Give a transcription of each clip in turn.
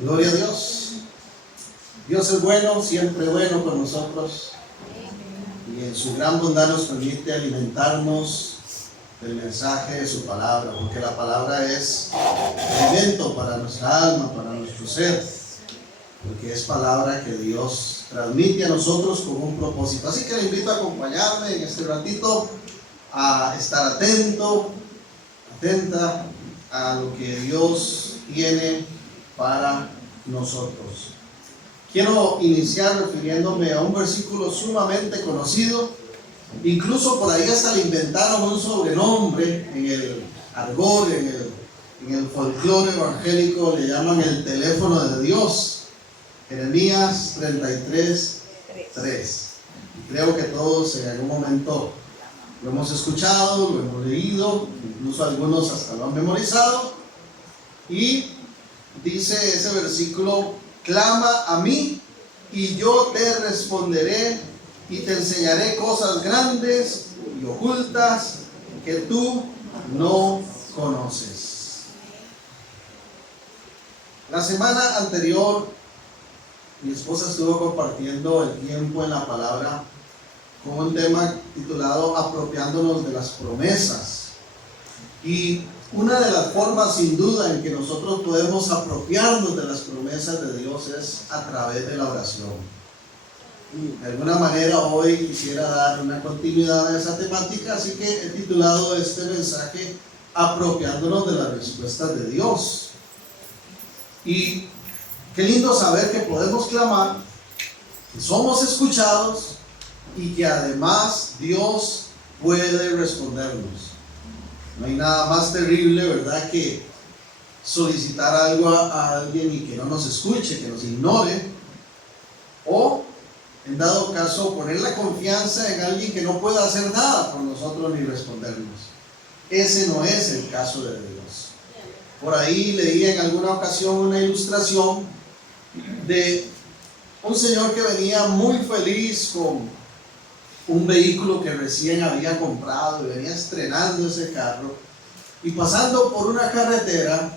Gloria a Dios. Dios es bueno, siempre bueno con nosotros. Y en su gran bondad nos permite alimentarnos del mensaje de su palabra, porque la palabra es alimento para nuestra alma, para nuestro ser, porque es palabra que Dios transmite a nosotros con un propósito. Así que le invito a acompañarme en este ratito, a estar atento, atenta a lo que Dios tiene para nosotros. Quiero iniciar refiriéndome a un versículo sumamente conocido. Incluso por ahí hasta le inventaron un sobrenombre en el argot, en el folclore evangélico, le llaman el teléfono de Dios. Jeremías 33:3. Creo que todos en algún momento lo hemos escuchado, lo hemos leído, incluso algunos hasta lo han memorizado. Y dice ese versículo: clama a mí y yo te responderé y te enseñaré cosas grandes y ocultas que tú no conoces. La semana anterior mi esposa estuvo compartiendo el tiempo en la palabra con un tema titulado apropiándonos de las promesas. Y una de las formas sin duda en que nosotros podemos apropiarnos de las promesas de Dios es a través de la oración. De alguna manera hoy quisiera dar una continuidad a esa temática, así que he titulado este mensaje apropiándonos de las respuestas de Dios. Y qué lindo saber que podemos clamar, que somos escuchados y que además Dios puede respondernos. No hay nada más terrible, ¿verdad?, que solicitar algo a alguien y que no nos escuche, que nos ignore, o en dado caso poner la confianza en alguien que no pueda hacer nada por nosotros ni respondernos. Ese no es el caso de Dios. Por ahí leí en alguna ocasión una ilustración de un señor que venía muy feliz con un vehículo que recién había comprado y venía estrenando ese carro, y pasando por una carretera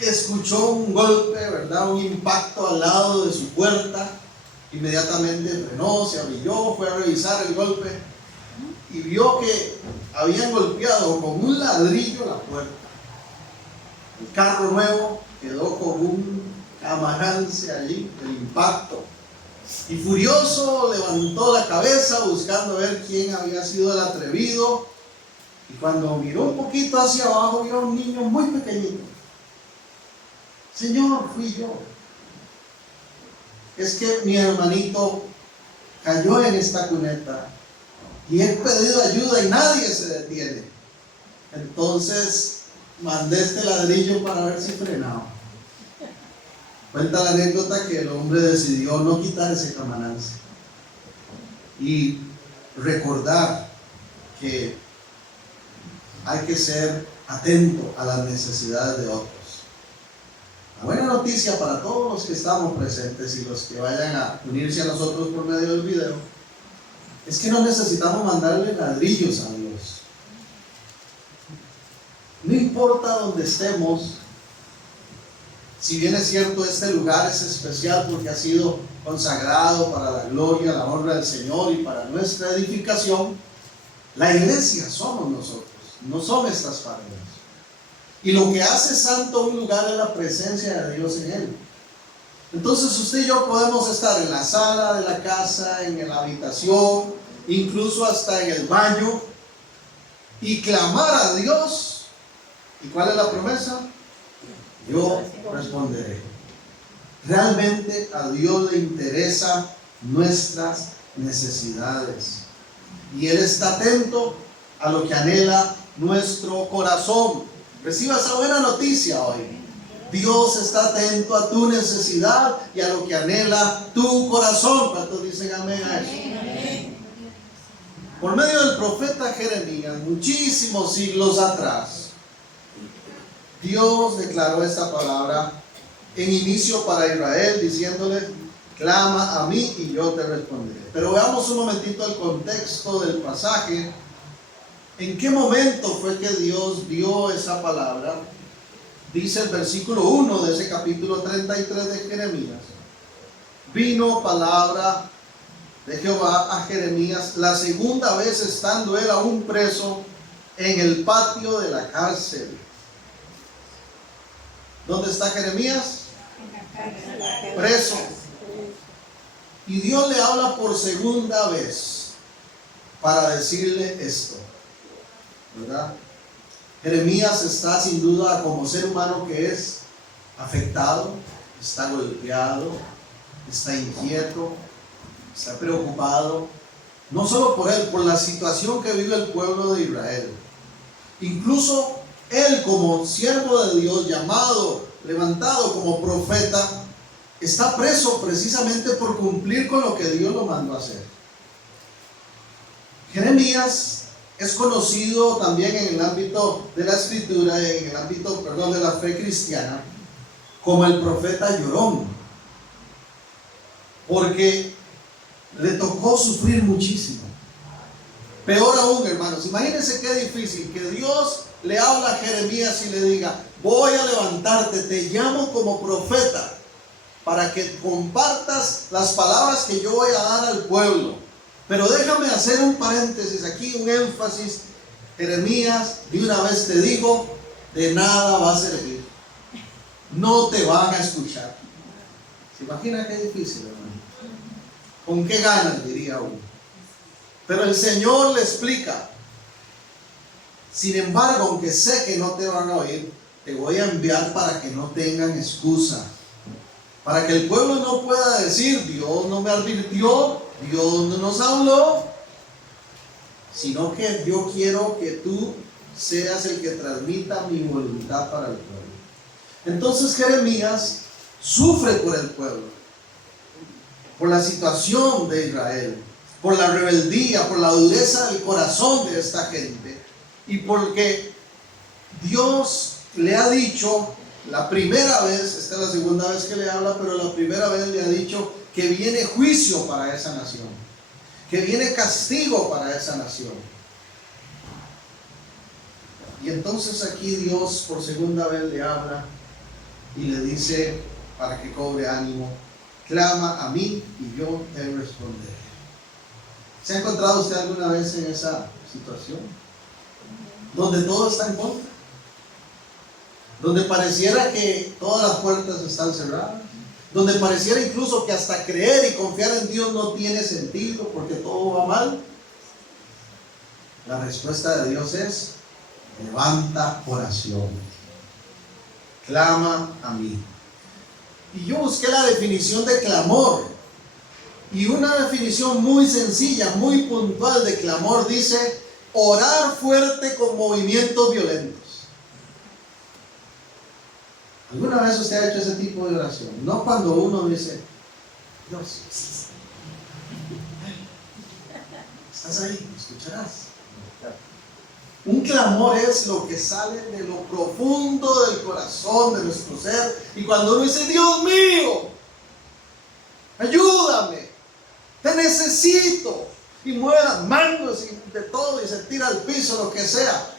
escuchó un golpe, ¿verdad?, un impacto al lado de su puerta. Inmediatamente frenó, se abrilló, fue a revisar el golpe y vio que habían golpeado con un ladrillo la puerta. El carro nuevo quedó con un camarance allí, el impacto. Y furioso levantó la cabeza buscando ver quién había sido el atrevido. Y cuando miró un poquito hacia abajo, vio a un niño muy pequeñito. Señor, fui yo. Es que mi hermanito cayó en esta cuneta y he pedido ayuda y nadie se detiene. Entonces mandé este ladrillo para ver si frenaba. Cuenta la anécdota que el hombre decidió no quitar ese camarance y recordar que hay que ser atento a las necesidades de otros. La buena noticia para todos los que estamos presentes y los que vayan a unirse a nosotros por medio del video es que no necesitamos mandarle ladrillos a Dios. No importa dónde estemos. Si bien es cierto, este lugar es especial porque ha sido consagrado para la gloria, la honra del Señor y para nuestra edificación, la iglesia somos nosotros, no son estas paredes. Y lo que hace santo un lugar es la presencia de Dios en él. Entonces usted y yo podemos estar en la sala de la casa, en la habitación, incluso hasta en el baño, y clamar a Dios. ¿Y cuál es la promesa? Yo responderé. Realmente a Dios le interesan nuestras necesidades y Él está atento a lo que anhela nuestro corazón. Reciba esa buena noticia hoy. Dios está atento a tu necesidad y a lo que anhela tu corazón. ¿Cuántos dicen amén a eso? Por medio del profeta Jeremías, muchísimos siglos atrás, Dios declaró esta palabra en inicio para Israel, diciéndole: clama a mí y yo te responderé. Pero veamos un momentito el contexto del pasaje. ¿En qué momento fue que Dios dio esa palabra? dice el versículo 1 de ese capítulo 33 de Jeremías: vino palabra de Jehová a Jeremías la segunda vez, estando él aún preso en el patio de la cárcel. ¿Dónde está Jeremías? Preso. Y Dios le habla por segunda vez para decirle esto, ¿verdad? Jeremías está sin duda, como ser humano que es, afectado, está golpeado, está inquieto, está preocupado, no solo por él, por la situación que vive el pueblo de Israel. Incluso él, como siervo de Dios, llamado, levantado como profeta, está preso precisamente por cumplir con lo que Dios lo mandó a hacer. Jeremías es conocido también en el ámbito de la escritura, en el ámbito, de la fe cristiana, como el profeta llorón, porque le tocó sufrir muchísimo. Peor aún, hermanos, imagínense qué difícil que Dios le habla a Jeremías y le diga: voy a levantarte, te llamo como profeta para que compartas las palabras que yo voy a dar al pueblo. Pero déjame hacer un paréntesis aquí, un énfasis. Jeremías, de una vez te digo, de nada va a servir. No te van a escuchar. ¿Se imagina qué difícil, hermano? ¿Con qué ganas, diría uno? Pero el Señor le explica: sin embargo, aunque sé que no te van a oír, te voy a enviar para que no tengan excusa. Para que el pueblo no pueda decir: Dios no me advirtió, Dios no nos habló. Sino que yo quiero que tú seas el que transmita mi voluntad para el pueblo. Entonces Jeremías sufre por el pueblo, por la situación de Israel, por la rebeldía, por la dureza del corazón de esta gente, y porque Dios le ha dicho la primera vez, esta es la segunda vez que le habla, pero la primera vez le ha dicho que viene juicio para esa nación, que viene castigo para esa nación. Y entonces aquí Dios por segunda vez le habla y le dice, para que cobre ánimo: clama a mí y yo te responderé. ¿Se ha encontrado usted alguna vez en esa situación? Donde todo está en contra, donde pareciera que todas las puertas están cerradas, donde pareciera incluso que hasta creer y confiar en Dios no tiene sentido porque todo va mal. La respuesta de Dios es: levanta oración, clama a mí. Y yo busqué la definición de clamor, y una definición muy sencilla, muy puntual de clamor dice: orar fuerte con movimientos violentos. ¿Alguna vez usted ha hecho ese tipo de oración? No cuando uno dice: Dios, ¿estás ahí? ¿Me escucharás? Un clamor es lo que sale de lo profundo del corazón, de nuestro ser. Y cuando uno dice: Dios mío, ayúdame, te necesito, y mueve las manos y de todo y se tira al piso, lo que sea.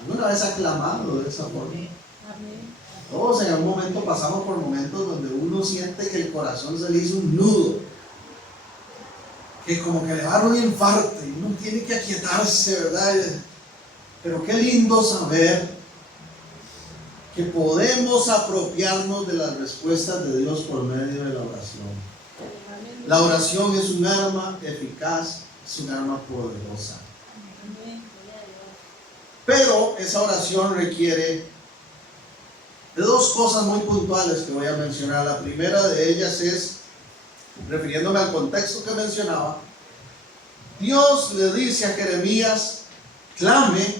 ¿Alguna vez ha clamado de esa forma? Amén. Todos en algún momento pasamos por momentos donde uno siente que el corazón se le hizo un nudo, que como que le va a dar un infarto y uno tiene que aquietarse, ¿verdad? Pero qué lindo saber que podemos apropiarnos de las respuestas de Dios por medio de la oración. La oración es un arma eficaz, es un arma poderosa. Pero esa oración requiere de dos cosas muy puntuales que voy a mencionar. La primera de ellas es, refiriéndome al contexto que mencionaba, Dios le dice a Jeremías: clame,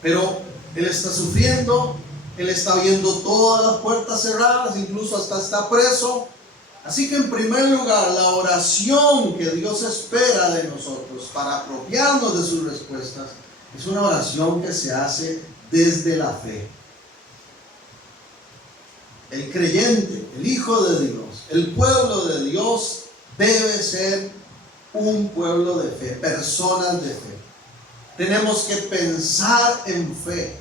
pero él está sufriendo, él está viendo todas las puertas cerradas, incluso hasta está preso. Así que en primer lugar, la oración que Dios espera de nosotros para apropiarnos de sus respuestas es una oración que se hace desde la fe. El creyente, el Hijo de Dios, el pueblo de Dios debe ser un pueblo de fe, personas de fe. Tenemos que pensar en fe.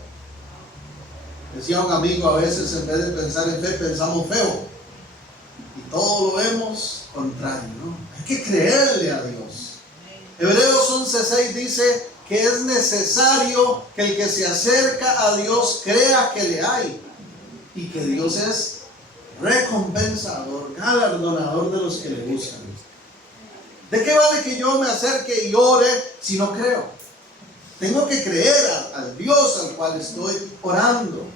Decía un amigo, a veces en vez de pensar en fe, pensamos feo. Y todo lo vemos contrario, ¿no? Hay que creerle a Dios. Hebreos 11:6 dice que es necesario que el que se acerca a Dios crea que le hay y que Dios es recompensador, galardonador de los que le buscan. ¿De qué vale que yo me acerque y ore si no creo? Tengo que creer al Dios al cual estoy orando.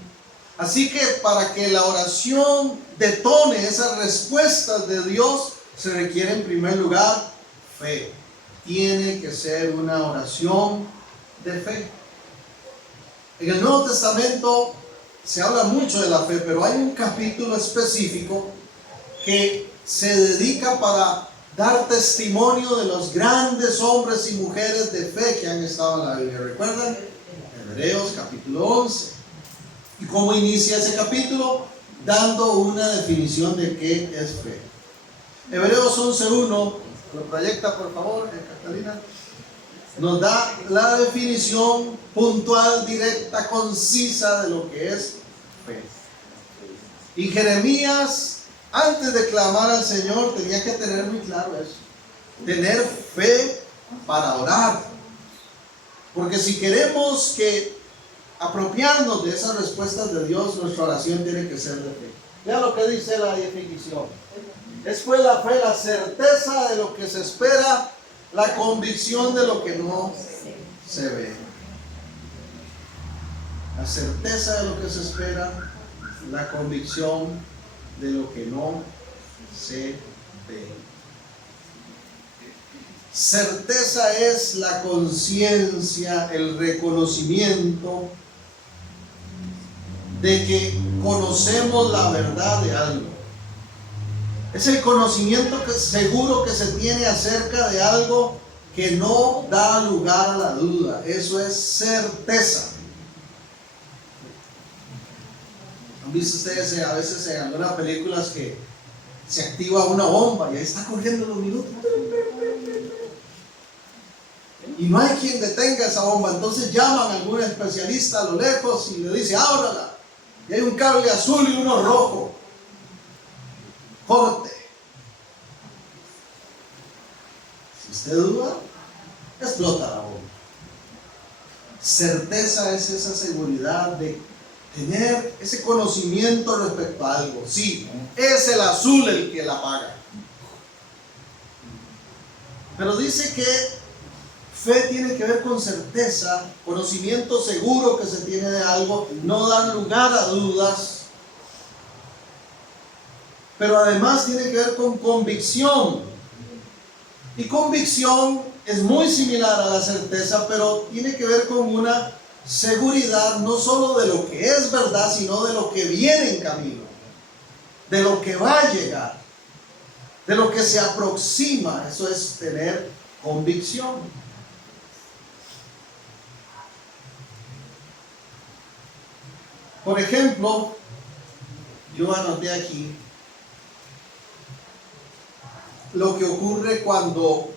Así que para que la oración detone esas respuestas de Dios, se requiere en primer lugar fe. Tiene que ser una oración de fe. En el Nuevo Testamento se habla mucho de la fe, pero hay un capítulo específico que se dedica para dar testimonio de los grandes hombres y mujeres de fe que han estado en la Biblia. ¿Recuerdan? Hebreos capítulo 11. ¿Y cómo inicia ese capítulo? Dando una definición de qué es fe. Hebreos 11:1, lo proyecta por favor, Catalina. Nos da la definición puntual, directa, concisa de lo que es fe. Y Jeremías, antes de clamar al Señor, tenía que tener muy claro eso. Tener fe para orar. Porque si queremos apropiarnos de esas respuestas de Dios, nuestra oración tiene que ser de fe. Vea lo que dice la definición. Es pues la fe, la certeza de lo que se espera, la convicción de lo que no se ve. La certeza de lo que se espera, la convicción de lo que no se ve. Certeza es la conciencia, el reconocimiento de que conocemos la verdad de algo. Es el conocimiento seguro que se tiene acerca de algo que no da lugar a la duda. Eso es certeza. ¿Han visto ustedes a veces en algunas películas que se activa una bomba y ahí está corriendo los minutos? Y no hay quien detenga esa bomba. Entonces llaman a algún especialista a lo lejos y le dice, ábrala. Y hay un cable azul y uno rojo. Corte. Si usted duda, explota la bomba. Certeza es esa seguridad de tener ese conocimiento respecto a algo. Sí, es el azul el que la apaga. Pero dice que fe tiene que ver con certeza, conocimiento seguro que se tiene de algo, no dar lugar a dudas. Pero además tiene que ver con convicción. Y convicción es muy similar a la certeza, pero tiene que ver con una seguridad no solo de lo que es verdad, sino de lo que viene en camino, de lo que va a llegar, de lo que se aproxima. Eso es tener convicción. Por ejemplo, yo anoté aquí lo que ocurre cuando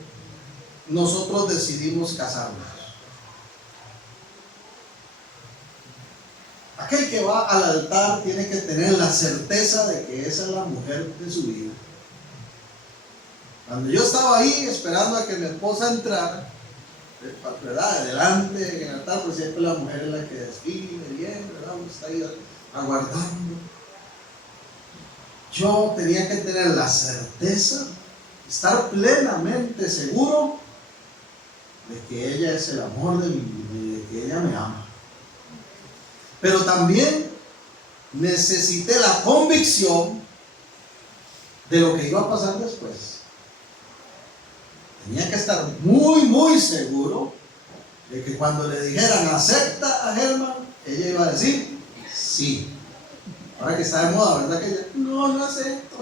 nosotros decidimos casarnos. Aquel que va al altar tiene que tener la certeza de que esa es la mujer de su vida. Cuando yo estaba ahí esperando a que mi esposa entrara, ¿verdad? Adelante en el altar, pues siempre la mujer es la que desfile bien, ¿verdad? Uno está ahí aguardando. Yo tenía que tener la certeza, estar plenamente seguro de que ella es el amor de mi vida y de que ella me ama. Pero también necesité la convicción de lo que iba a pasar después. Tenía que estar muy, muy seguro de que cuando le dijeran acepta a Germán, ella iba a decir sí. Ahora que está de moda, ¿verdad? Que ella, no acepto.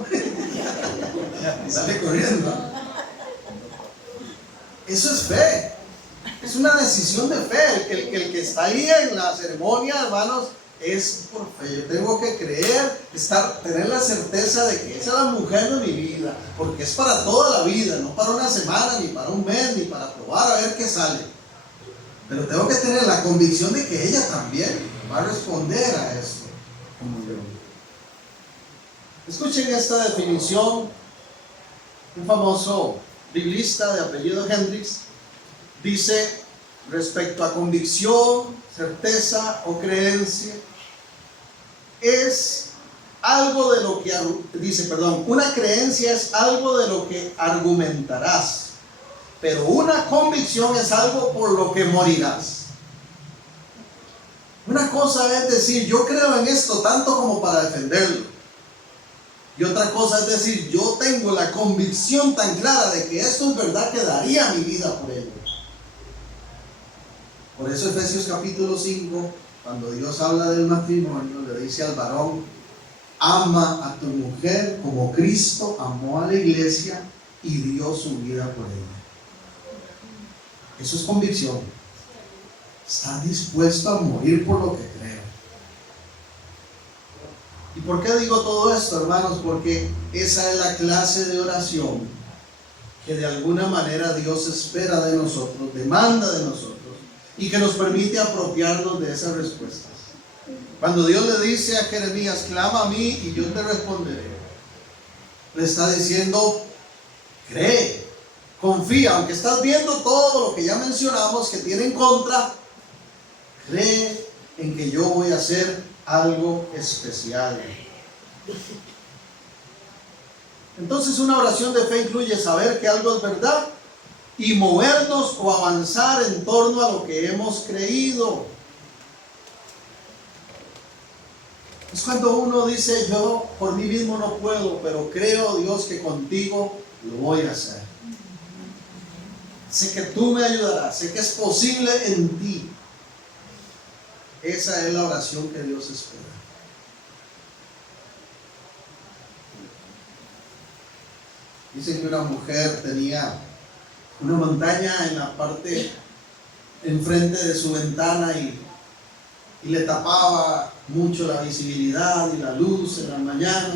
Y sale corriendo. Eso es fe. Es una decisión de fe. El que está ahí en la ceremonia, hermanos, es por fe. Yo tengo que creer, tener la certeza de que esa es la mujer de mi vida, porque es para toda la vida, no para una semana, ni para un mes, ni para probar a ver qué sale. Pero tengo que tener la convicción de que ella también va a responder a eso. Escuchen esta definición. Un famoso biblista de apellido Hendricks dice respecto a convicción, certeza o creencia, es algo de lo que una creencia es algo de lo que argumentarás, pero una convicción es algo por lo que morirás. Una cosa es decir, yo creo en esto tanto como para defenderlo. Y otra cosa es decir, yo tengo la convicción tan clara de que esto es verdad que daría mi vida por ello. Por eso Efesios capítulo 5, cuando Dios habla del matrimonio, le dice al varón: ama a tu mujer como Cristo amó a la iglesia y dio su vida por ella. Eso es convicción. Está dispuesto a morir por lo que creo. ¿Y por qué digo todo esto, hermanos? Porque esa es la clase de oración que de alguna manera Dios espera de nosotros, demanda de nosotros, y que nos permite apropiarnos de esas respuestas. Cuando Dios le dice a Jeremías: clama a mí y yo te responderé, le está diciendo: cree, confía, aunque estás viendo todo lo que ya mencionamos que tiene en contra, cree en que yo voy a hacer algo especial. Entonces, una oración de fe incluye saber que algo es verdad y movernos o avanzar en torno a lo que hemos creído. Es cuando uno dice: yo por mí mismo no puedo, pero creo, Dios, que contigo lo voy a hacer. Sé que tú me ayudarás, sé que es posible en ti. Esa es la oración que Dios espera. Dicen que una mujer tenía una montaña en la parte enfrente de su ventana y le tapaba mucho la visibilidad y la luz en la mañana.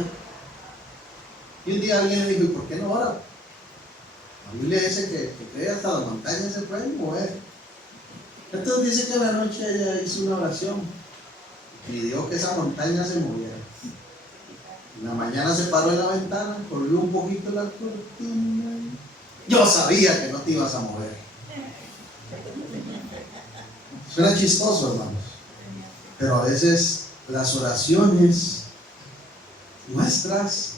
Y un día alguien le dijo: ¿y por qué no ora? La Biblia dice que hasta las montañas se pueden mover. Entonces dice que en la noche ella hizo una oración, pidió que esa montaña se moviera. En la mañana se paró en la ventana, corrió un poquito la cortina. Yo sabía que no te ibas a mover. Suena chistoso, hermanos, pero a veces las oraciones nuestras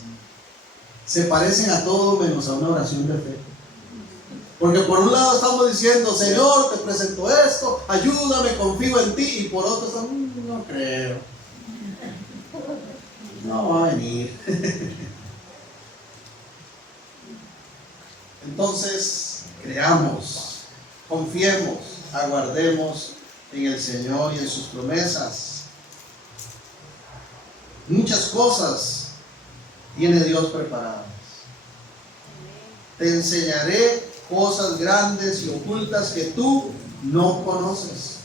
se parecen a todo menos a una oración de fe. Porque por un lado estamos diciendo: Señor, te presento esto, ayúdame, confío en ti. Y por otro estamos: no creo, no va a venir. Entonces, creamos, confiemos, aguardemos en el Señor y en sus promesas. Muchas cosas tiene Dios preparadas. Te enseñaré cosas grandes y ocultas que tú no conoces.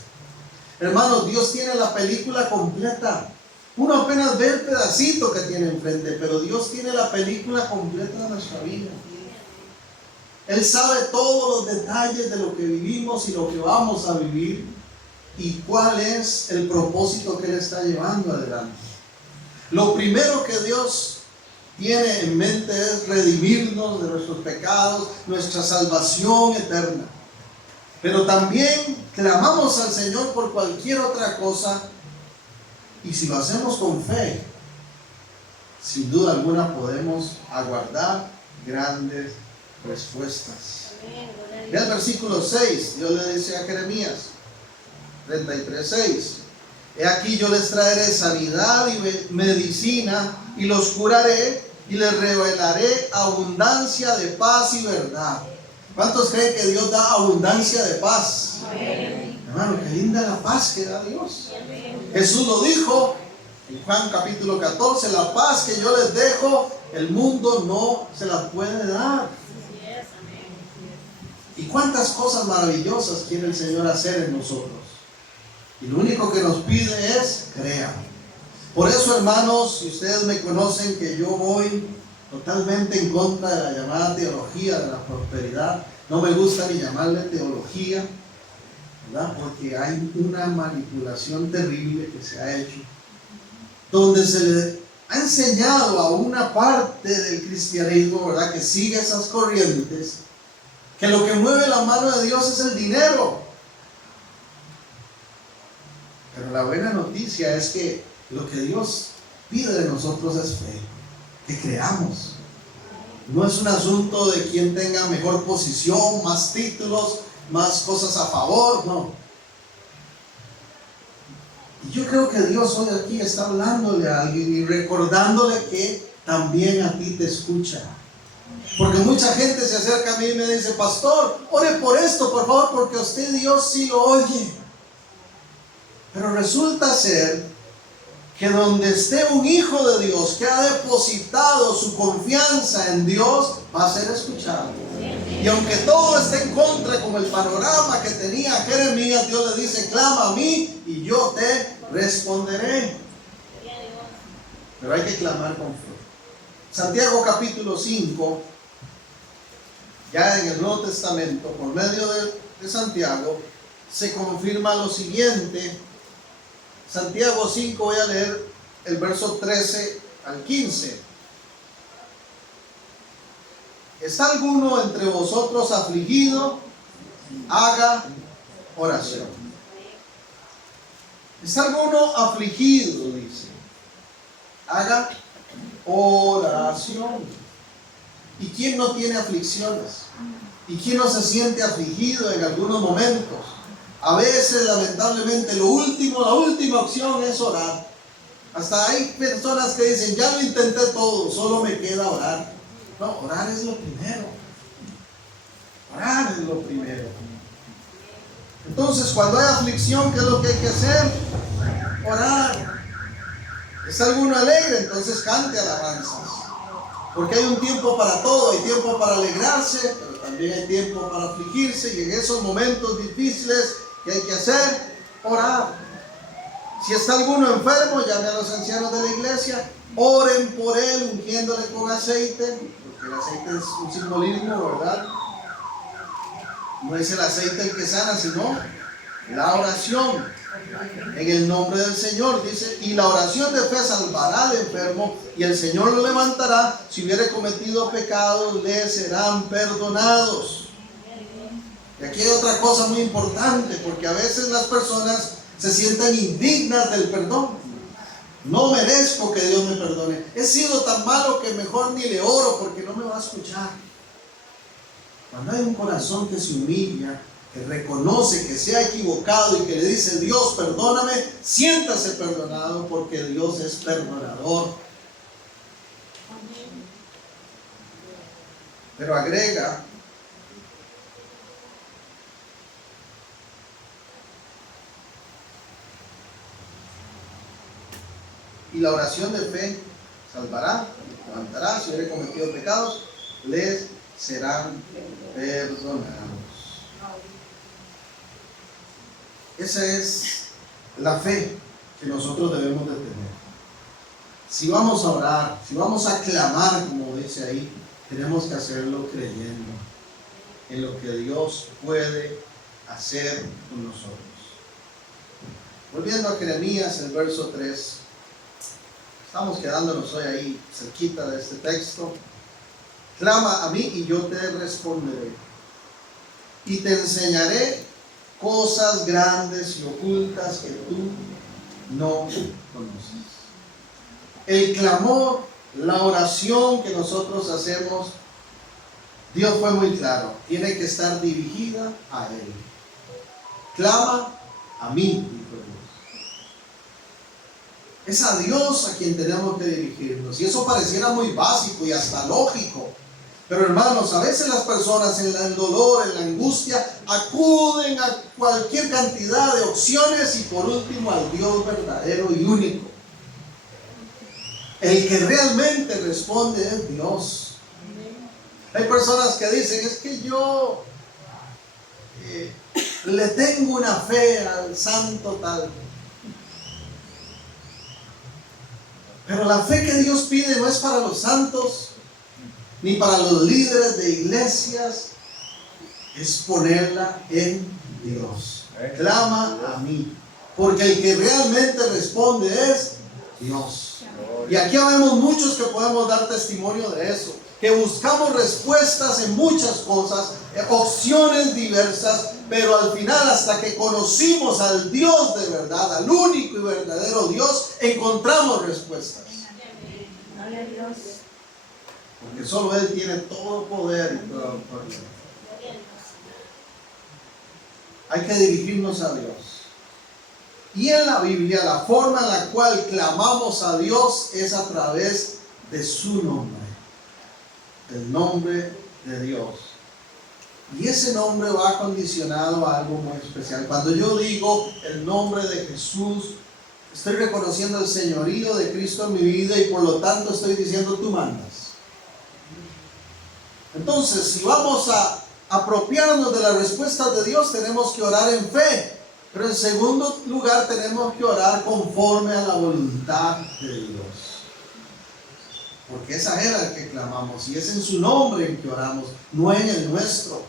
Hermanos, Dios tiene la película completa. Uno apenas ve el pedacito que tiene enfrente, pero Dios tiene la película completa de nuestra vida. Él sabe todos los detalles de lo que vivimos y lo que vamos a vivir y cuál es el propósito que Él está llevando adelante. Lo primero que Dios tiene en mente es redimirnos de nuestros pecados, nuestra salvación eterna. Pero también clamamos al Señor por cualquier otra cosa, y si lo hacemos con fe, sin duda alguna podemos aguardar grandes respuestas. Ve al versículo 6, Dios le dice a Jeremías 33:6: he aquí yo les traeré sanidad y medicina, y los curaré, y les revelaré abundancia de paz y verdad. ¿Cuántos creen que Dios da abundancia de paz? Amén. Hermano, qué linda la paz que da Dios. Amén. Jesús lo dijo en Juan capítulo 14: la paz que yo les dejo, el mundo no se la puede dar. ¿Y cuántas cosas maravillosas quiere el Señor hacer en nosotros? Y lo único que nos pide es: crean. Por eso, hermanos, si ustedes me conocen, que yo voy totalmente en contra de la llamada teología de la prosperidad. No me gusta ni llamarle teología, ¿verdad? Porque hay una manipulación terrible que se ha hecho, donde se le ha enseñado a una parte del cristianismo, ¿verdad?, que sigue esas corrientes, que lo que mueve la mano de Dios es el dinero. Pero la buena noticia es que lo que Dios pide de nosotros es fe, que creamos. No es un asunto de quién tenga mejor posición, más títulos, más cosas a favor, no. Y yo creo que Dios hoy aquí está hablándole a alguien y recordándole que también a ti te escucha. Porque mucha gente se acerca a mí y me dice: pastor, ore por esto, por favor, porque a usted Dios sí lo oye. Pero resulta ser que donde esté un hijo de Dios que ha depositado su confianza en Dios, va a ser escuchado. Y aunque todo esté en contra, como el panorama que tenía Jeremías, Dios le dice: clama a mí y yo te responderé. Pero hay que clamar con fe. Santiago capítulo 5, ya en el Nuevo Testamento, por medio de Santiago, se confirma lo siguiente. Santiago 5, voy a leer el verso 13 al 15. ¿Está alguno entre vosotros afligido? Haga oración. ¿Está alguno afligido? Dice. Haga oración. ¿Y quién no tiene aflicciones? ¿Y quién no se siente afligido en algunos momentos? A veces, lamentablemente, la última opción es orar. Hasta hay personas que dicen: ya lo intenté todo, solo me queda orar. No, orar es lo primero. Orar es lo primero. Entonces, cuando hay aflicción, ¿qué es lo que hay que hacer? Orar. ¿Es alguno alegre? Entonces cante alabanzas. Porque hay un tiempo para todo. Hay tiempo para alegrarse, pero también hay tiempo para afligirse. Y en esos momentos difíciles, ¿qué hay que hacer? Orar. Si está alguno enfermo, llame a los ancianos de la iglesia, oren por él, ungiéndole con aceite, porque el aceite es un simbolismo, ¿verdad? No es el aceite el que sana, sino la oración en el nombre del Señor. Dice: y la oración de fe salvará al enfermo, y el Señor lo levantará. Si hubiere cometido pecados, le serán perdonados. Y aquí hay otra cosa muy importante, porque a veces las personas se sienten indignas del perdón. No merezco que Dios me perdone. He sido tan malo que mejor ni le oro porque no me va a escuchar. Cuando hay un corazón que se humilla, que reconoce que se ha equivocado y que le dice: Dios, perdóname, siéntase perdonado, porque Dios es perdonador. Pero agrega: y la oración de fe salvará, levantará. Si hubiere cometido pecados, les serán perdonados. Esa es la fe que nosotros debemos de tener. Si vamos a orar, si vamos a clamar, como dice ahí, tenemos que hacerlo creyendo en lo que Dios puede hacer con nosotros. Volviendo a Jeremías, el verso 3. Estamos quedándonos hoy ahí cerquita de este texto. Clama a mí y yo te responderé, y te enseñaré cosas grandes y ocultas que tú no conoces. El clamor, la oración que nosotros hacemos, Dios fue muy claro, tiene que estar dirigida a Él. Clama a mí, dijo Dios. Es a Dios a quien tenemos que dirigirnos. Y eso pareciera muy básico y hasta lógico. Pero hermanos, a veces las personas en el dolor, en la angustia, acuden a cualquier cantidad de opciones y por último al Dios verdadero y único. El que realmente responde es Dios. Hay personas que dicen: es que yo le tengo una fe al santo tal. Pero la fe que Dios pide no es para los santos, ni para los líderes de iglesias, es ponerla en Dios. Clama a mí, porque el que realmente responde es Dios. Y aquí vemos muchos que podemos dar testimonio de eso, que buscamos respuestas en muchas cosas, opciones diversas, pero al final, hasta que conocimos al Dios de verdad, al único y verdadero Dios, encontramos respuestas. Porque solo Él tiene todo poder y toda autoridad. Hay que dirigirnos a Dios. Y en la Biblia, la forma en la cual clamamos a Dios es a través de su nombre. El nombre de Dios. Y ese nombre va condicionado a algo muy especial. Cuando yo digo el nombre de Jesús, estoy reconociendo el señorío de Cristo en mi vida y por lo tanto estoy diciendo tú mandas. Entonces, si vamos a apropiarnos de las respuestas de Dios, tenemos que orar en fe. Pero en segundo lugar, tenemos que orar conforme a la voluntad de Dios. Porque es a Él al que clamamos y es en su nombre en que oramos, no en el nuestro.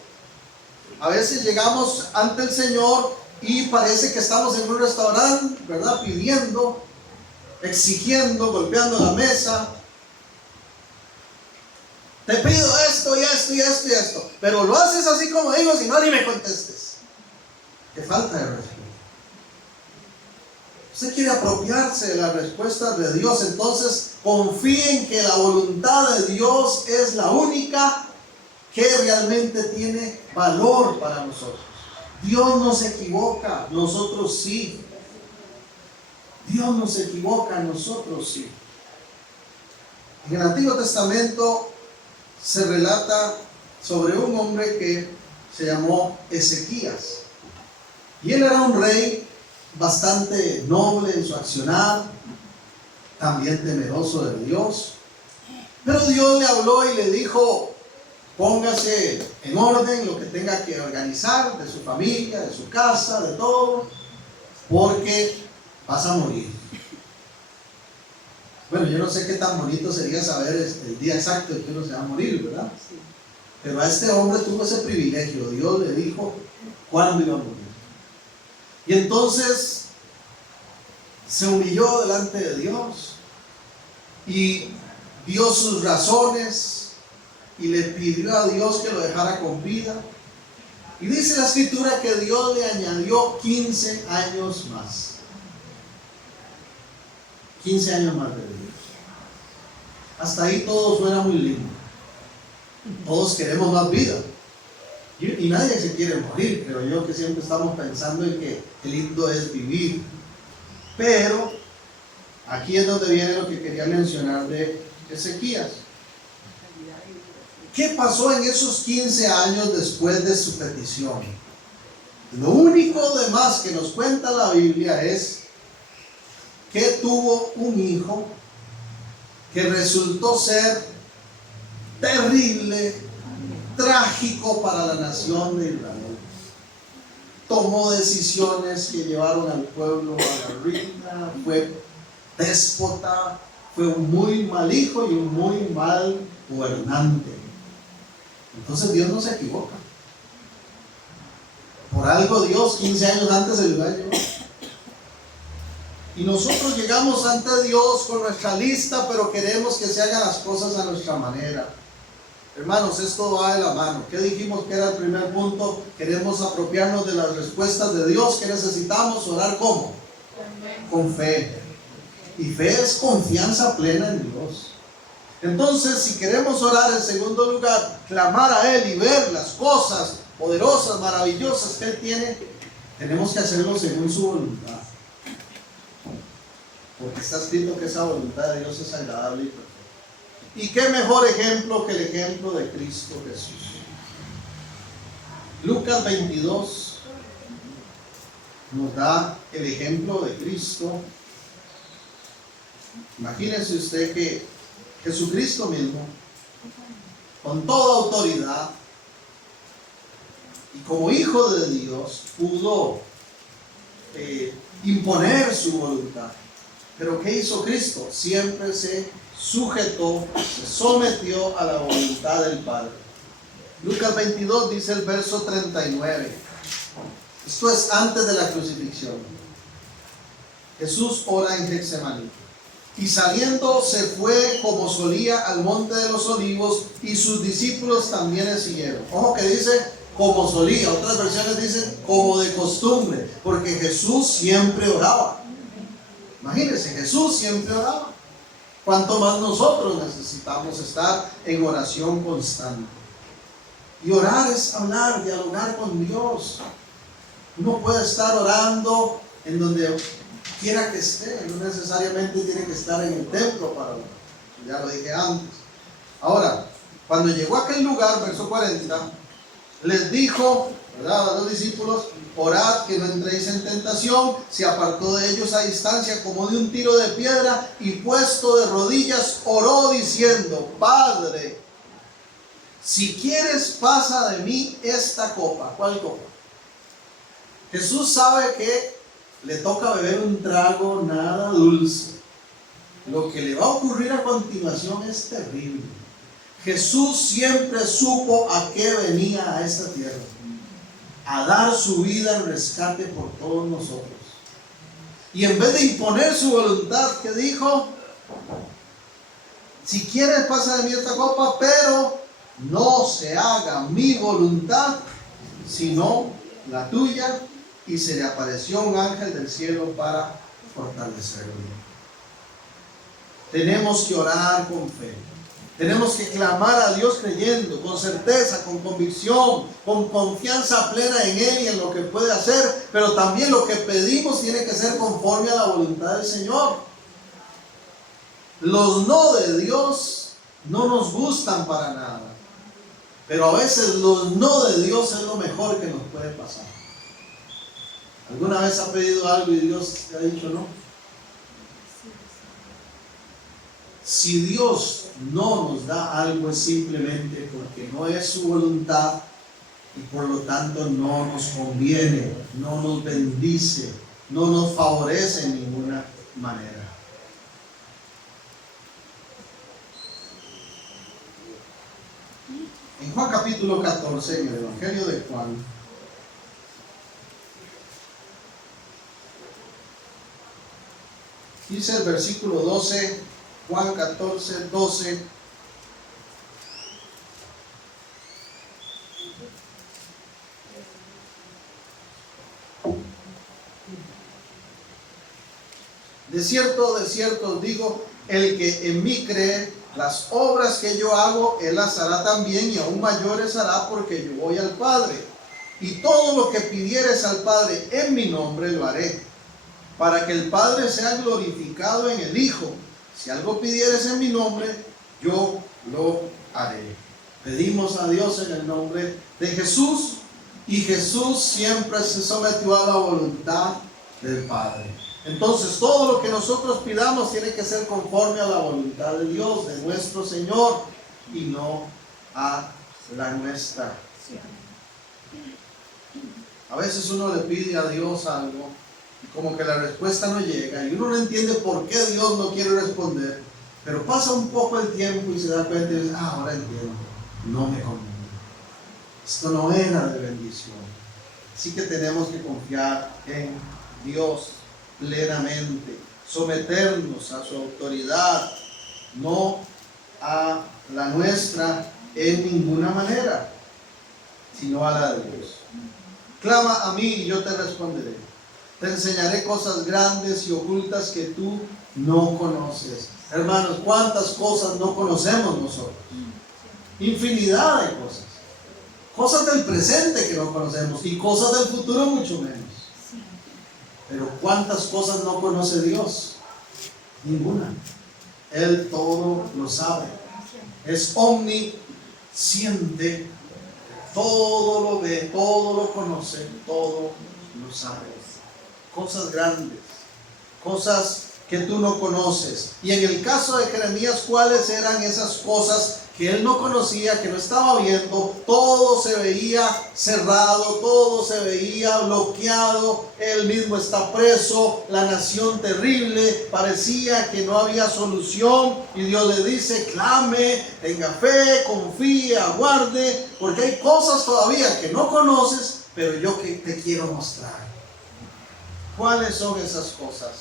A veces llegamos ante el Señor y parece que estamos en un restaurante, ¿verdad? Pidiendo, exigiendo, golpeando la mesa. Te pido esto y esto y esto y esto. Pero lo haces así como digo, si no, ni me contestes. Qué falta de respeto. Usted quiere apropiarse de las respuestas de Dios, entonces confíen que la voluntad de Dios es la única que realmente tiene valor para nosotros. Dios no se equivoca, nosotros sí. Dios no se equivoca, nosotros sí. En el Antiguo Testamento se relata sobre un hombre que se llamó Ezequías. Y él era un rey bastante noble en su accionar, también temeroso de Dios. Pero Dios le habló y le dijo: póngase en orden lo que tenga que organizar de su familia, de su casa, de todo, porque vas a morir. Bueno, yo no sé qué tan bonito sería saber el día exacto en que uno se va a morir, ¿verdad? Pero a este hombre tuvo ese privilegio. Dios le dijo cuándo iba a morir. Y entonces se humilló delante de Dios y dio sus razones y le pidió a Dios que lo dejara con vida. Y dice la Escritura que Dios le añadió 15 años más. 15 años más de vida. Hasta ahí todo suena muy lindo. Todos queremos más vida. Y nadie se quiere morir, pero yo que siempre estamos pensando en que lindo es vivir. Pero aquí es donde viene lo que quería mencionar de Ezequías. ¿Qué pasó en esos 15 años después de su petición? Lo único demás que nos cuenta la Biblia es que tuvo un hijo que resultó ser terrible, trágico para la nación de Israel. Tomó decisiones que llevaron al pueblo a la ruina, fue déspota, fue un muy mal hijo y un muy mal gobernante. Entonces Dios no se equivoca. Por algo Dios 15 años antes se lo llevó. Y nosotros llegamos ante Dios con nuestra lista, pero queremos que se hagan las cosas a nuestra manera. Hermanos, esto va de la mano. ¿Qué dijimos que era el primer punto? Queremos apropiarnos de las respuestas de Dios. ¿Qué necesitamos? Orar ¿cómo? Con fe. Y fe es confianza plena en Dios. Entonces, si queremos orar, en segundo lugar, clamar a Él y ver las cosas poderosas, maravillosas que Él tiene, tenemos que hacerlo según su voluntad. Porque está escrito que esa voluntad de Dios es agradable y perfecta. ¿Y qué mejor ejemplo que el ejemplo de Cristo Jesús? Lucas 22 nos da el ejemplo de Cristo. Imagínense usted que Jesucristo mismo, con toda autoridad y como hijo de Dios, pudo imponer su voluntad. Pero ¿qué hizo Cristo? Siempre se sujetó, se sometió a la voluntad del Padre. Lucas 22 dice el verso 39. Esto es antes de la crucifixión. Jesús ora en Getsemaní. Y saliendo se fue como solía al monte de los olivos, y sus discípulos también le siguieron. Ojo que dice como solía, otras versiones dicen como de costumbre, porque Jesús siempre oraba. Imagínense, Jesús siempre oraba. Cuanto más nosotros necesitamos estar en oración constante. Y orar es hablar, dialogar con Dios. Uno puede estar orando en donde quiera que esté, no necesariamente tiene que estar en el templo para orar. Ya lo dije antes. Ahora, cuando llegó a aquel lugar, verso 40, les dijo, ¿verdad?, a los discípulos: orad que no entréis en tentación. Se apartó de ellos a distancia como de un tiro de piedra, y puesto de rodillas oró diciendo: Padre, si quieres, pasa de mí esta copa. ¿Cuál copa? Jesús sabe que le toca beber un trago nada dulce. Lo que le va a ocurrir a continuación es terrible. Jesús siempre supo a qué venía a esta tierra: a dar su vida en rescate por todos nosotros. Y en vez de imponer su voluntad, ¿qué dijo? Si quieres, pasa de mí esta copa, pero no se haga mi voluntad, sino la tuya. Y se le apareció un ángel del cielo para fortalecerlo. Tenemos que orar con fe. Tenemos que clamar a Dios creyendo, con certeza, con convicción, con confianza plena en Él y en lo que puede hacer. Pero también lo que pedimos tiene que ser conforme a la voluntad del Señor. Los no de Dios no nos gustan para nada. Pero a veces los no de Dios es lo mejor que nos puede pasar. ¿Alguna vez ha pedido algo y Dios te ha dicho no? Si Dios no nos da algo es simplemente porque no es su voluntad y por lo tanto no nos conviene, no nos bendice, no nos favorece en ninguna manera. En Juan capítulo 14, en el Evangelio de Juan, dice el versículo 12, Juan 14, 12. De cierto os digo, el que en mí cree, las obras que yo hago, él las hará también, y aún mayores hará, porque yo voy al Padre. Y todo lo que pidieres al Padre en mi nombre lo haré, para que el Padre sea glorificado en el Hijo. Si algo pidieres en mi nombre, yo lo haré. Pedimos a Dios en el nombre de Jesús, y Jesús siempre se sometió a la voluntad del Padre. Entonces todo lo que nosotros pidamos tiene que ser conforme a la voluntad de Dios, de nuestro Señor, y no a la nuestra. A veces uno le pide a Dios algo y como que la respuesta no llega, y uno no entiende por qué Dios no quiere responder, pero pasa un poco el tiempo y se da cuenta y dice: ahora entiendo, no me conviene, esto no era de bendición. Así que tenemos que confiar en Dios plenamente, someternos a su autoridad, no a la nuestra en ninguna manera, sino a la de Dios. Clama a mí y yo te responderé. Te enseñaré cosas grandes y ocultas que tú no conoces. Hermanos, ¿cuántas cosas no conocemos nosotros? Infinidad de cosas. Cosas del presente que no conocemos y cosas del futuro mucho menos. Pero ¿cuántas cosas no conoce Dios? Ninguna. Él todo lo sabe. Es omnisciente. Todo lo ve, todo lo conoce, todo lo sabe. Cosas grandes, cosas que tú no conoces. Y en el caso de Jeremías, ¿cuáles eran esas cosas que él no conocía, que no estaba viendo? Todo se veía cerrado, todo se veía bloqueado, él mismo está preso, la nación terrible, parecía que no había solución, y Dios le dice: clame, tenga fe, confíe, aguarde, porque hay cosas todavía que no conoces, pero yo que te quiero mostrar. ¿Cuáles son esas cosas?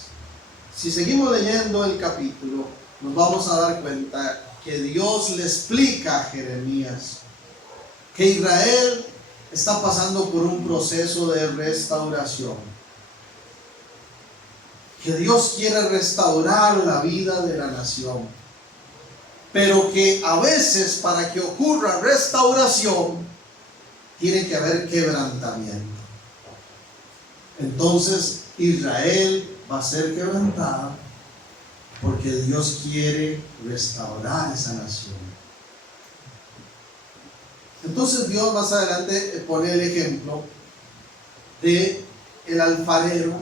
si seguimos leyendo el capítulo, nos vamos a dar cuenta que Dios le explica a Jeremías que Israel está pasando por un proceso de restauración, que Dios quiere restaurar la vida de la nación, pero que a veces para que ocurra restauración tiene que haber quebrantamiento. Entonces Israel va a ser quebrantada porque Dios quiere restaurar esa nación. Entonces Dios más adelante pone el ejemplo de el alfarero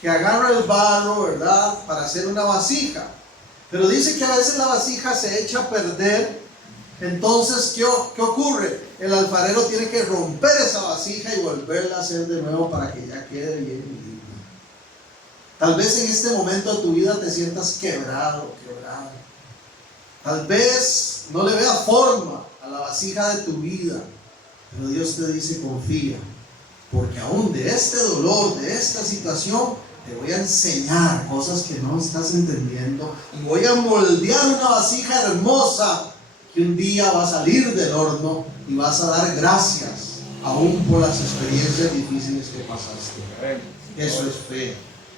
que agarra el barro, ¿verdad?, para hacer una vasija. Pero dice que a veces la vasija se echa a perder. Entonces, ¿qué ocurre? El alfarero tiene que romper esa vasija y volverla a hacer de nuevo para que ya quede bien limpia. Tal vez en este momento de tu vida te sientas quebrado. Tal vez no le veas forma a la vasija de tu vida. Pero Dios te dice, confía. Porque aún de este dolor, de esta situación, te voy a enseñar cosas que no estás entendiendo. Y voy a moldear una vasija hermosa que un día va a salir del horno y vas a dar gracias aún por las experiencias difíciles que pasaste. Eso es fe,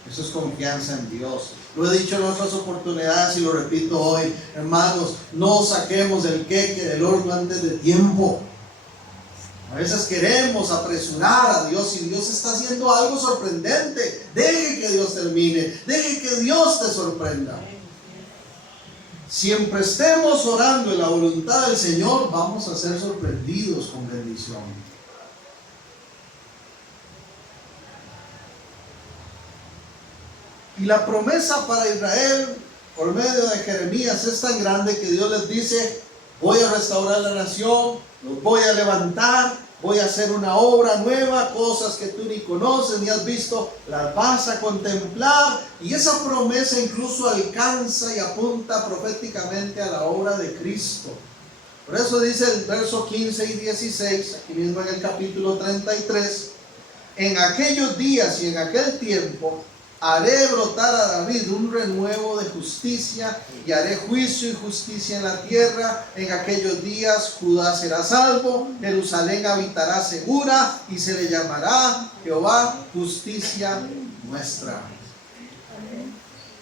eso es confianza en Dios. Lo he dicho en otras oportunidades y lo repito hoy, hermanos, no saquemos el queque del horno antes de tiempo. A veces queremos apresurar a Dios y Dios está haciendo algo sorprendente. Deje que Dios termine, deje que Dios te sorprenda. Siempre estemos orando en la voluntad del Señor, vamos a ser sorprendidos con bendición. Y la promesa para Israel por medio de Jeremías es tan grande que Dios les dice: voy a restaurar la nación, los voy a levantar, voy a hacer una obra nueva, cosas que tú ni conoces ni has visto, las vas a contemplar. Y esa promesa incluso alcanza y apunta proféticamente a la obra de Cristo. Por eso dice el verso 15 y 16, aquí mismo en el capítulo 33, en aquellos días y en aquel tiempo haré brotar a David un renuevo de justicia y haré juicio y justicia en la tierra. En aquellos días Judá será salvo, Jerusalén habitará segura y se le llamará Jehová justicia nuestra.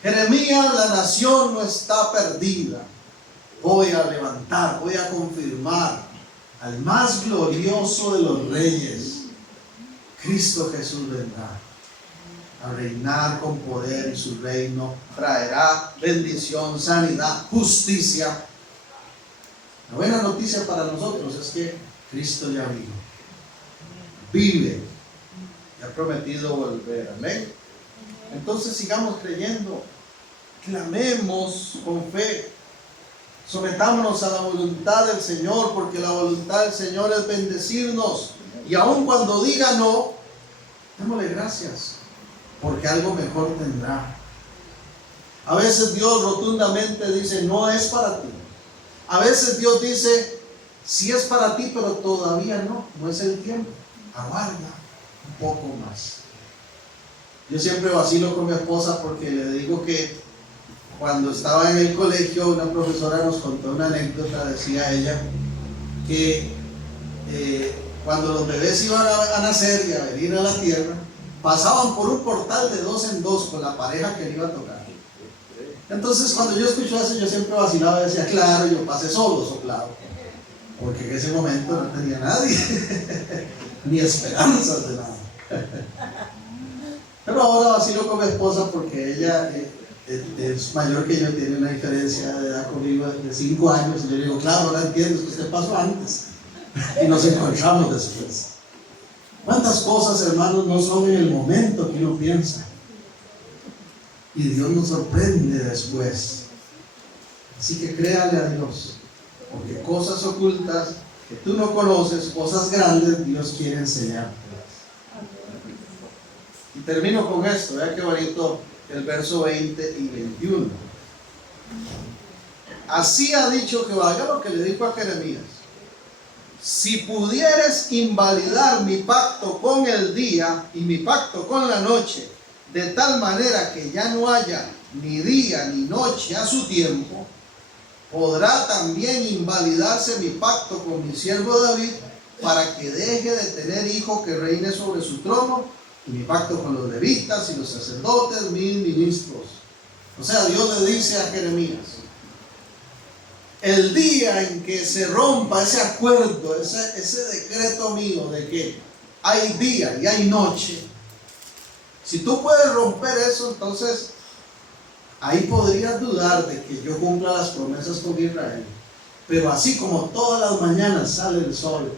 Jeremías, la nación no está perdida. Voy a levantar, voy a confirmar al más glorioso de los reyes. Cristo Jesús vendrá a reinar con poder y su reino traerá bendición, sanidad, justicia. La buena noticia para nosotros es que Cristo ya vive y ha prometido volver. Amén. Entonces sigamos creyendo, clamemos con fe, sometámonos a la voluntad del Señor, porque la voluntad del Señor es bendecirnos. Y aun cuando diga no, démosle gracias, porque algo mejor tendrá. A veces Dios rotundamente dice, no es para ti. A veces Dios dice, sí es para ti, pero todavía no es el tiempo. Aguarda un poco más. Yo siempre vacilo con mi esposa porque le digo que cuando estaba en el colegio, una profesora nos contó una anécdota. Decía ella que cuando los bebés iban a nacer y a venir a la tierra, pasaban por un portal de 2 en 2 con la pareja que le iba a tocar. Entonces cuando yo escucho eso, yo siempre vacilaba y decía, claro, yo pasé solo, soplado, porque en ese momento no tenía nadie ni esperanzas de nada. Pero ahora vacilo con mi esposa porque ella es mayor que yo, tiene una diferencia de edad conmigo de 5 años, y yo le digo, claro, ahora entiendo, es que usted pasó antes y nos encontramos después. ¿Cuántas cosas, hermanos, no son en el momento que uno piensa? Y Dios nos sorprende después. Así que créale a Dios, porque cosas ocultas que tú no conoces, cosas grandes, Dios quiere enseñarte. Y termino con esto, vean qué bonito el verso 20 y 21. Así ha dicho Jehová, ya lo que le dijo a Jeremías: si pudieres invalidar mi pacto con el día y mi pacto con la noche, de tal manera que ya no haya ni día ni noche a su tiempo, podrá también invalidarse mi pacto con mi siervo David, para que deje de tener hijo que reine sobre su trono, y mi pacto con los levitas y los sacerdotes, mis ministros. O sea, Dios le dice a Jeremías, el día en que se rompa ese acuerdo, ese decreto mío de que hay día y hay noche, si tú puedes romper eso, entonces ahí podrías dudar de que yo cumpla las promesas con Israel. Pero así como todas las mañanas sale el sol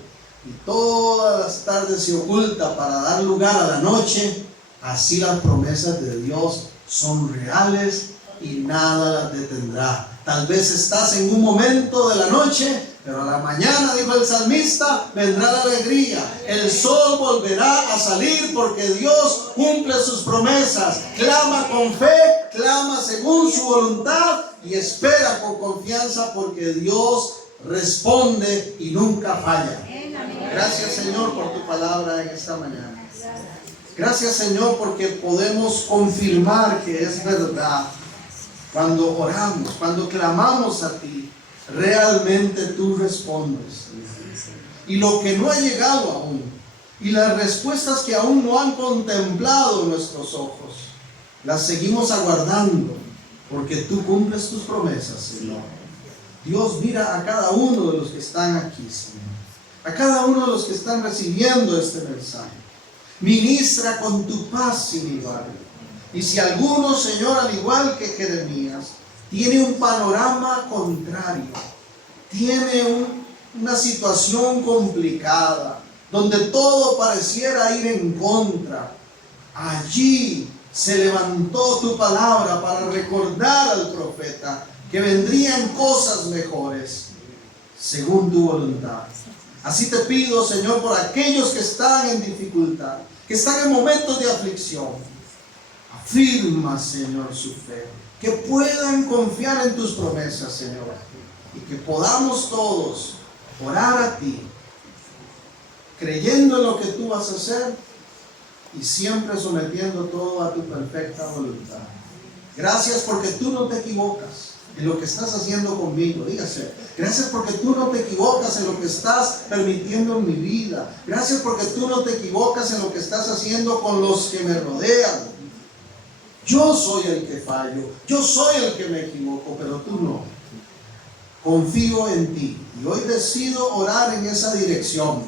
y todas las tardes se oculta para dar lugar a la noche, así las promesas de Dios son reales y nada las detendrá. Tal vez estás en un momento de la noche, pero a la mañana, dijo el salmista, vendrá la alegría. El sol volverá a salir porque Dios cumple sus promesas. Clama con fe, clama según su voluntad y espera con confianza porque Dios responde y nunca falla. Gracias, Señor, por tu palabra en esta mañana. Gracias, Señor, porque podemos confirmar que es verdad. Cuando oramos, cuando clamamos a ti, realmente tú respondes. Y lo que no ha llegado aún, y las respuestas que aún no han contemplado nuestros ojos, las seguimos aguardando, porque tú cumples tus promesas, Señor. Dios, mira a cada uno de los que están aquí, Señor. A cada uno de los que están recibiendo este mensaje. Ministra con tu paz sin igual. Y si alguno, Señor, al igual que Jeremías, tiene un panorama contrario, tiene una situación complicada, donde todo pareciera ir en contra, allí se levantó tu palabra para recordar al profeta que vendrían cosas mejores, según tu voluntad. Así te pido, Señor, por aquellos que están en dificultad, que están en momentos de aflicción. Afirma, Señor, su fe, que puedan confiar en tus promesas, Señor, y que podamos todos orar a ti, creyendo en lo que tú vas a hacer y siempre sometiendo todo a tu perfecta voluntad. Gracias porque tú no te equivocas en lo que estás haciendo conmigo. Dígase, gracias porque tú no te equivocas en lo que estás permitiendo en mi vida. Gracias porque tú no te equivocas en lo que estás haciendo con los que me rodean. Yo soy el que fallo, yo soy el que me equivoco, pero tú no. Confío en ti y hoy decido orar en esa dirección.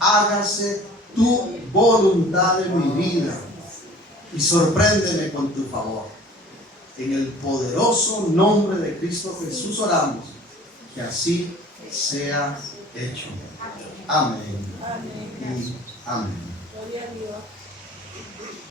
Hágase tu voluntad en mi vida y sorpréndeme con tu favor. En el poderoso nombre de Cristo Jesús oramos, que así sea hecho. Amén. Amén. Y amén.